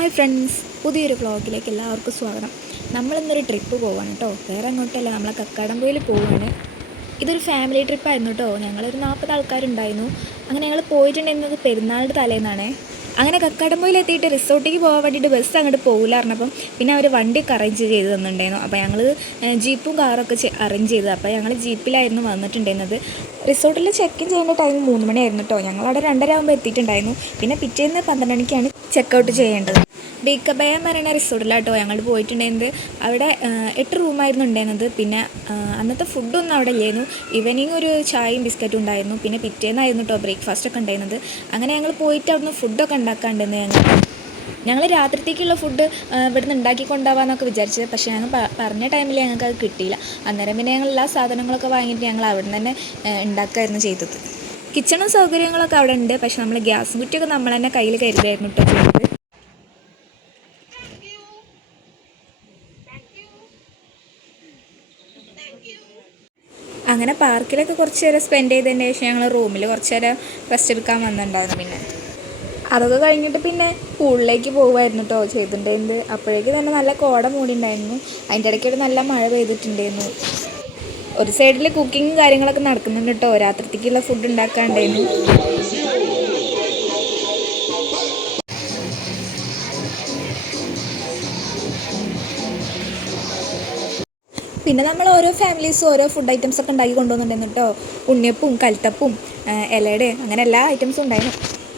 Hi friends, പുതിയൊരു വ്ളോഗിലേക്ക് എല്ലാവർക്കും സ്വാഗതം. നമ്മളിന്നൊരു ട്രിപ്പ് പോവാണ് കേട്ടോ. വേറെ അങ്ങോട്ടല്ല, നമ്മളെ കക്കാടംപൊയിൽ പോവാണ്. ഇതൊരു ഫാമിലി ട്രിപ്പായിരുന്നു കേട്ടോ. ഞങ്ങളൊരു 40 ആൾക്കാരുണ്ടായിരുന്നു. അങ്ങനെ ഞങ്ങൾ പോയിട്ടുണ്ടായിരുന്നത് പെരുന്നാളിൻ്റെ തലേന്നാണ്. അങ്ങനെ കക്കാടംപൊയിൽ എത്തിയിട്ട് റിസോർട്ടിലേക്ക് പോകാൻ വേണ്ടിയിട്ട് ബസ് അങ്ങോട്ട് പോകില്ല പറഞ്ഞപ്പം പിന്നെ അവർ വണ്ടിയൊക്കെ അറേഞ്ച് ചെയ്ത് തന്നിട്ടുണ്ടായിരുന്നു. അപ്പോൾ ഞങ്ങൾ ജീപ്പും കാറൊക്കെ അറേഞ്ച് ചെയ്തത്. അപ്പോൾ ഞങ്ങൾ ജീപ്പിലായിരുന്നു വന്നിട്ടുണ്ടായിരുന്നത്. റിസോർട്ടിൽ ചെക്ക് ഇൻ ചെയ്യുന്ന ടൈം 3 മണിയായിരുന്നു കേട്ടോ. ഞങ്ങളവിടെ 2:30 ആകുമ്പോൾ എത്തിയിട്ടുണ്ടായിരുന്നു. പിന്നെ പിറ്റേന്ന് 12 മണിക്കാണ് ചെക്കൗട്ട് ചെയ്യേണ്ടത്. ബേക്കബയ എന്ന് പറയുന്ന റിസോർട്ടിലാട്ടോ ഞങ്ങൾ പോയിട്ടുണ്ടായിരുന്നത്. അവിടെ 8 റൂമായിരുന്നു ഉണ്ടായിരുന്നത്. പിന്നെ അന്നത്തെ ഫുഡൊന്നും അവിടെ ഇല്ലായിരുന്നു. ഈവനിങ് ഒരു ചായയും ബിസ്ക്കറ്റും ഉണ്ടായിരുന്നു. പിന്നെ പിറ്റേന്നായിരുന്നു കേട്ടോ ബ്രേക്ക്ഫാസ്റ്റൊക്കെ ഉണ്ടായിരുന്നത്. അങ്ങനെ ഞങ്ങൾ പോയിട്ട് അവിടുന്ന് ഫുഡൊക്കെ ഉണ്ടാക്കാണ്ടെന്ന് ഞങ്ങൾ രാത്രിത്തേക്കുള്ള ഫുഡ് ഇവിടുന്ന് ഉണ്ടാക്കി കൊണ്ടുപോകാമെന്നൊക്കെ വിചാരിച്ചത്. പക്ഷേ ഞങ്ങൾ പറഞ്ഞ ടൈമിൽ ഞങ്ങൾക്ക് അത് കിട്ടിയില്ല. അന്നേരം പിന്നെ ഞങ്ങൾ എല്ലാ സാധനങ്ങളൊക്കെ വാങ്ങിയിട്ട് ഞങ്ങൾ അവിടെ നിന്ന് തന്നെ ഉണ്ടാക്കുകയായിരുന്നു ചെയ്തത്. കിച്ചണും സൗകര്യങ്ങളൊക്കെ അവിടെ ഉണ്ട്. പക്ഷേ നമ്മൾ ഗ്യാസും കുറ്റിയൊക്കെ നമ്മൾ തന്നെ കയ്യിൽ കരുതായിരുന്നു കേട്ടോ ചെയ്തത്. അങ്ങനെ പാർക്കിലൊക്കെ കുറച്ച് നേരം സ്പെൻഡ് ചെയ്തതിന് ശേഷം ഞങ്ങൾ റൂമിൽ കുറച്ച് നേരം റെസ്റ്റ് എടുക്കാൻ വന്നിട്ടുണ്ടായിരുന്നു. പിന്നെ അതൊക്കെ കഴിഞ്ഞിട്ട് പിന്നെ പൂളിലേക്ക് പോകുമായിരുന്നു കേട്ടോ ചെയ്തിട്ടുണ്ടായിരുന്നത്. അപ്പോഴേക്ക് തന്നെ നല്ല കോട മൂടിയിട്ടുണ്ടായിരുന്നു. അതിൻ്റെ ഇടയ്ക്കൊരു നല്ല മഴ പെയ്തിട്ടുണ്ടായിരുന്നു. ഒരു സൈഡിൽ കുക്കിങ്ങും കാര്യങ്ങളൊക്കെ നടക്കുന്നുണ്ട് കേട്ടോ. രാത്രിത്തേക്കുള്ള ഫുഡ് ഉണ്ടാക്കാണ്ടായിരുന്നു. പിന്നെ നമ്മൾ ഓരോ ഫാമിലീസും ഓരോ ഫുഡ് ഐറ്റംസ് ഒക്കെ ഉണ്ടാക്കി കൊണ്ടുവന്നിട്ടുണ്ടായിരുന്നു കേട്ടോ. ഉണ്ണിയപ്പവും കൽത്തപ്പവും ഇലയുടെ അങ്ങനെ എല്ലാ ഐറ്റംസും ഉണ്ടായിരുന്നു.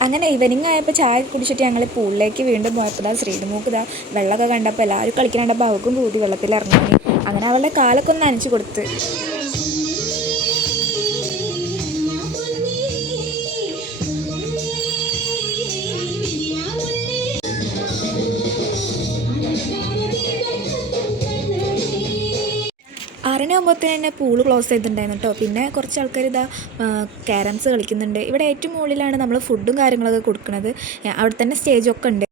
അങ്ങനെ ഈവനിങ് ആയപ്പോൾ ചായ കുടിച്ചിട്ട് ഞങ്ങൾ പൂളിലേക്ക് വീണ്ടും പോയപ്പോൾ ശ്രീധുമൂക്ക് വെള്ളമൊക്കെ കണ്ടപ്പോൾ എല്ലാവരും കളിക്കാനുണ്ടപ്പോൾ അവൾക്കും കൂതി വെള്ളത്തിൽ ഇറങ്ങി. അങ്ങനെ അവളുടെ കാലൊക്കെ ഒന്ന് നനച്ച് കൊടുത്ത്. ആറരയാകുമ്പോഴത്തേന് തന്നെ പൂള് ക്ലോസ് ചെയ്തിട്ടുണ്ടായിരുന്നു കേട്ടോ. പിന്നെ കുറച്ച് ആൾക്കാർ ക്യാരംസ് കളിക്കുന്നുണ്ട്. ഇവിടെ ഏറ്റവും മുകളിലാണ് നമ്മൾ ഫുഡും കാര്യങ്ങളൊക്കെ കൊടുക്കുന്നത്. അവിടെ തന്നെ സ്റ്റേജൊക്കെ ഉണ്ട്.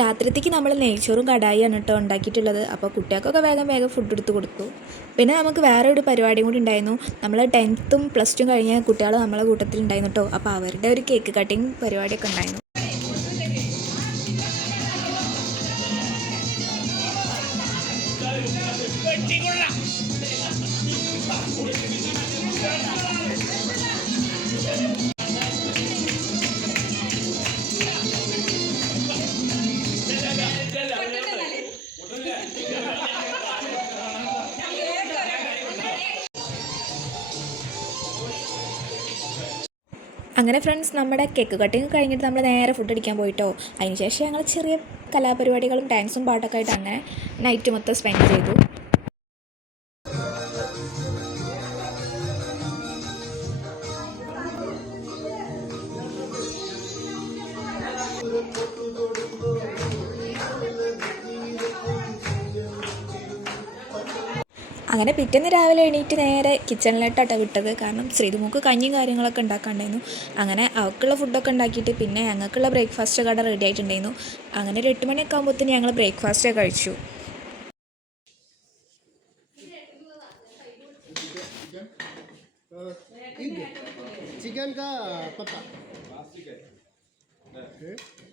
രാത്രിത്തേക്ക് നമ്മൾ നെയ്ച്ചോറും കടായിയാണ് കേട്ടോ ഉണ്ടാക്കിയിട്ടുള്ളത്. അപ്പോൾ കുട്ടികൾക്കൊക്കെ വേഗം ഫുഡ് എടുത്ത് കൊടുത്തു. പിന്നെ നമുക്ക് വേറെ ഒരു പരിപാടിയും കൂടി ഉണ്ടായിരുന്നു. നമ്മൾ 10th +2 കഴിഞ്ഞ കുട്ടികൾ നമ്മളെ കൂട്ടത്തിലുണ്ടായിരുന്നു കേട്ടോ. അപ്പോൾ അവരുടെ ഒരു കേക്ക് കട്ടിങ് പരിപാടിയൊക്കെ ഉണ്ടായിരുന്നു. അങ്ങനെ ഫ്രണ്ട്സ്, നമ്മുടെ കേക്ക് കട്ടിങ് കഴിഞ്ഞിട്ട് നമ്മൾ നേരെ ഫുഡ് അടിക്കാൻ പോയിട്ടോ. അതിനുശേഷം ഞങ്ങൾ ചെറിയ കലാപരിപാടികളും ഡാൻസും പാട്ടൊക്കെ ആയിട്ട് അങ്ങനെ നൈറ്റ് മൊത്തം സ്പെൻഡ് ചെയ്തു. അങ്ങനെ പിറ്റേന്ന് രാവിലെ എണീറ്റ് നേരെ കിച്ചണിലോട്ടാട്ടോ വിട്ടത്. കാരണം ശ്രീധുമോക്ക് കഞ്ഞിയും കാര്യങ്ങളൊക്കെ ഉണ്ടാക്കാണ്ടായിരുന്നു. അങ്ങനെ അവൾക്കുള്ള ഫുഡൊക്കെ ഉണ്ടാക്കിയിട്ട് പിന്നെ ഞങ്ങൾക്കുള്ള ബ്രേക്ക്ഫാസ്റ്റ് കട റെഡി ആയിട്ടുണ്ടായിരുന്നു. അങ്ങനെ ഒരു 8 മണിയൊക്കെ ആകുമ്പോഴത്തേന് ഞങ്ങൾ ബ്രേക്ക്ഫാസ്റ്റ് കഴിച്ചു. चिकन का पत्ता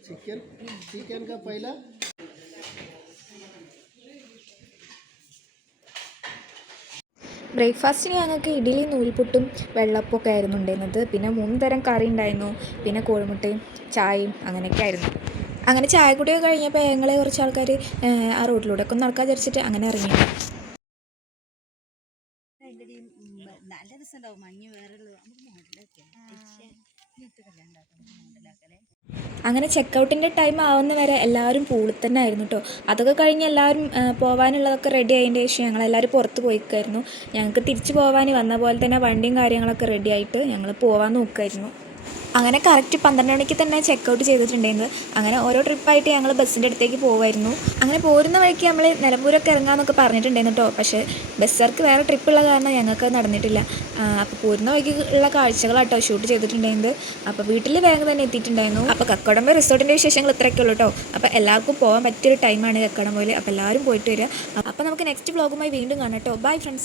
चिकन का पहला ബ്രേക്ക്ഫാസ്റ്റിന് ഞങ്ങൾക്ക് ഇഡ്ഡലിയും നൂൽപുട്ടും വെള്ളപ്പമൊക്കെ ആയിരുന്നു ഉണ്ടായിരുന്നത്. പിന്നെ 3 തരം കറി ഉണ്ടായിരുന്നു. പിന്നെ കോഴിമുട്ടയും ചായയും അങ്ങനെയൊക്കെ ആയിരുന്നു. അങ്ങനെ ചായക്കുടിയൊക്കെ കഴിഞ്ഞപ്പോൾ ഞങ്ങൾ കുറച്ച് ആൾക്കാർ ആ റോഡിലൂടെ ഒക്കെ നടക്കാൻ വിചാരിച്ചിട്ട് അങ്ങനെ ഇറങ്ങി. നല്ല രസമുണ്ടാവും മഞ്ഞ് വേറെ മോഡലൊക്കെ. അങ്ങനെ ചെക്കൗട്ടിൻ്റെ ടൈം ആവുന്ന വരെ എല്ലാവരും പൂളിൽ തന്നെ ആയിരുന്നു കേട്ടോ. അതൊക്കെ കഴിഞ്ഞ് എല്ലാവരും പോകാനുള്ളതൊക്കെ റെഡി ആയതിൻ്റെ ശേഷം ഞങ്ങളെല്ലാവരും പുറത്ത് പോയിക്കായിരുന്നു. ഞങ്ങൾക്ക് തിരിച്ച് പോകാൻ വന്ന പോലെ തന്നെ വണ്ടിയും കാര്യങ്ങളൊക്കെ റെഡി ആയിട്ട് ഞങ്ങൾ പോകാൻ നോക്കുമായിരുന്നു. അങ്ങനെ കറക്റ്റ് 12 മണിക്ക് തന്നെ ചെക്കൗട്ട് ചെയ്തിട്ടുണ്ടായിരുന്നു. അങ്ങനെ ഓരോ ട്രിപ്പായിട്ട് ഞങ്ങൾ ബസ്സിൻ്റെ അടുത്തേക്ക് പോകുമായിരുന്നു. അങ്ങനെ പോരുന്ന വഴിക്ക് നമ്മൾ നിലമ്പൂരൊക്കെ ഇറങ്ങാമെന്നൊക്കെ പറഞ്ഞിട്ടുണ്ടായിരുന്നു കേട്ടോ. പക്ഷേ ബസ്സുകാർക്ക് വേറെ ട്രിപ്പുള്ള കാരണം ഞങ്ങൾക്ക് നടന്നിട്ടില്ല. അപ്പോൾ പോരുന്ന വഴിക്ക് ഉള്ള കാഴ്ചകളാട്ടോ ഷൂട്ട് ചെയ്തിട്ടുണ്ടായിരുന്നത്. അപ്പോൾ വീട്ടിൽ വേഗം തന്നെ എത്തിയിട്ടുണ്ടായിരുന്നു. അപ്പോൾ കക്കാടംപൊയിൽ റിസോർട്ടിൻ്റെ വിശേഷങ്ങൾ ഇത്രയൊക്കെ ഉള്ളൂ കേട്ടോ. അപ്പോൾ എല്ലാവർക്കും പോകാൻ പറ്റിയൊരു ടൈമാണ് കക്കാടംപൊയിൽ. അപ്പോൾ എല്ലാവരും പോയിട്ട് വരിക. അപ്പോൾ നമുക്ക് നെക്സ്റ്റ് വ്ളോഗുമായി വീണ്ടും കാണാം കേട്ടോ. Bye friends.